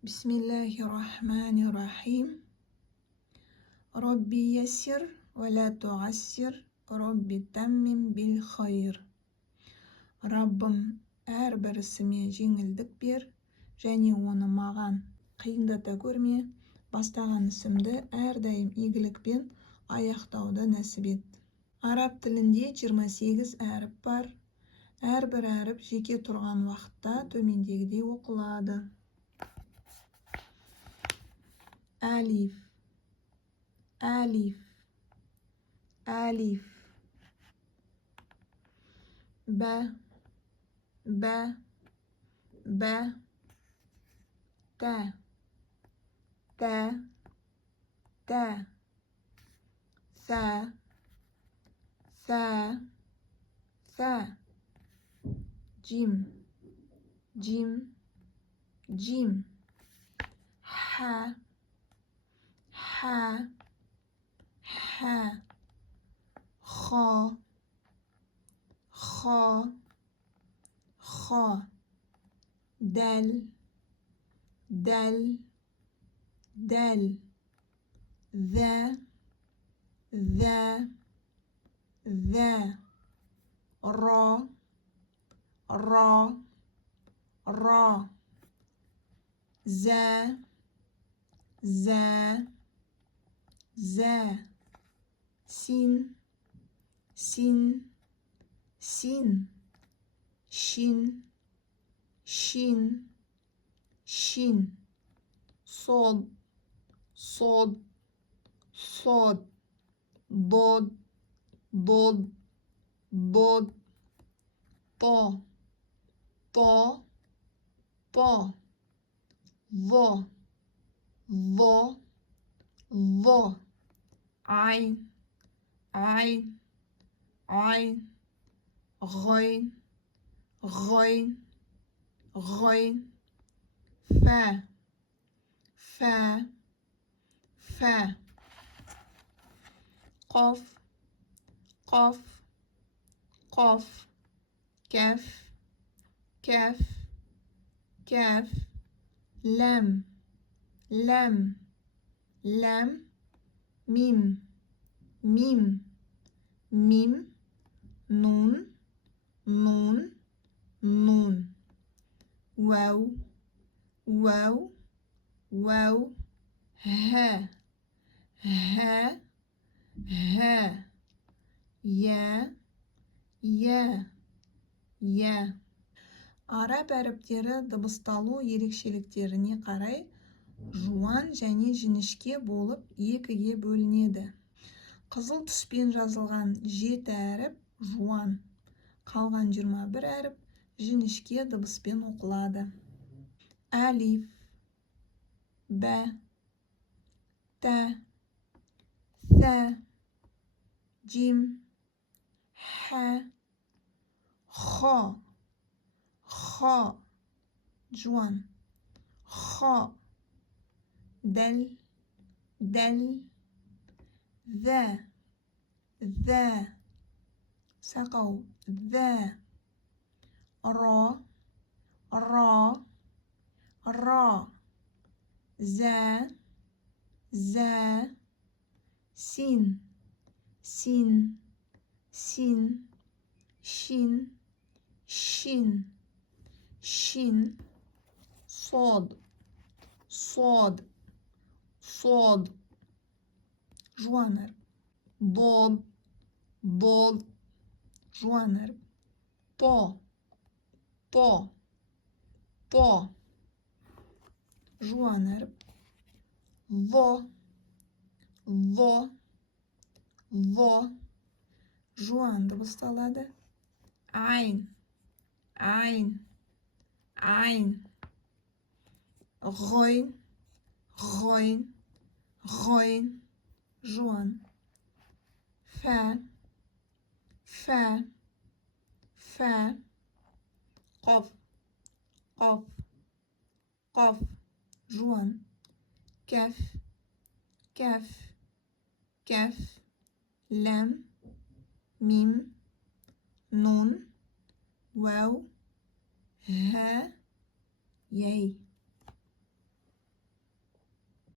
بسم الله الرحمن الرحيم. ربي يسر ولا تعسر، ربي تمم بالخير. Rabbim әрбір ісіме жеңілдік бер, және оны маған қиындата көрме. Бастаған ісімді әрдайым игілікпен аяқтауды нәсіп ет. Араб тілінде 28 әріп бар. Әрбір әріп жеке тұрған уақытта төмендегідей оқылады. Әлиф, әлиф, әлиф. Бә, бә, бә. Тә, тә, тә. Сә, сә, сә. Джим, джим, джим. Хә, хә, хә. Хо, хо, хо. Дәл, дәл, дәл. Зә, зә, зә. Ро, ро, ро. Зә, зә, зә. Син, син, син. Шин, шин, шин. Сод, сод, сод. Дод, дод, дод. То, то, то. Во, во, во. Айн, айн, айн. Ғойн, ғойн, ғойн. Фә, фә, фә. Қоф, қоф, қоф. Кәф, кәф, кәф. Ләм, ләм, ләм. Мим, мим, мим. Нун, нун, нун. Уәу, уәу, уәу. Хә, хә, хә. Я, я, я. Араб әріптері дыбысталу ерекшеліктеріне қарай жуан және жіңішке болып екіге бөлінеді. Қызыл түспен жазылған 7 әріп жуан, қалған 21 әріп жіңішке дыбыспен оқылады. Әлиф, бә, тә, сә, джим, хә, хо, хо, жуан, хо. Дәл, дәл, зә, зә. Сақау, зә. Ро, ро, ро. Зә, зә. Син, син, син. Шин, шин, шин. Сод, сод, сод. Жуан әріп. Дод, дод, жуан әріп. То, то, то. Жуан әріп. Во, во, во. Жуан дыбысталады. Айн, айн, айн. Ғойн, ғойн, ғойн. Жуан. Фә, фә, фә. Қоф, қоф, қоф. Жуан. Кәф, кәф, кәф. Ләм, мим, нун, уәу, хә, яй.